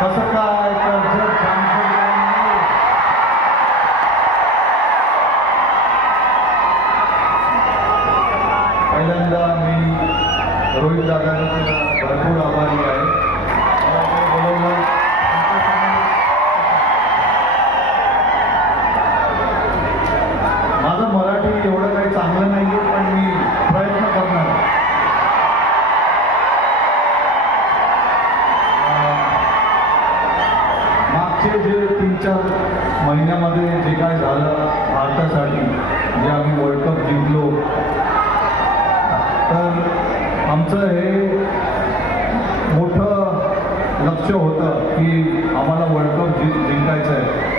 कसं काय कर्जत पहिल्यांदा मी रोहित दादांचा भरपूर आभारी आहे. माझं मराठी एवढं काही चांगलं नाही आहे, पण मी प्रयत्न करणार. मागचे जे 3-4 महिन्यामध्ये जे काय झालं भारतासाठी, जे आम्ही वर्ल्ड कप जिंकलो, तर आमचं हे मोठं लक्ष होतं की आम्हाला वर्ल्ड कप जिंकायचं आहे.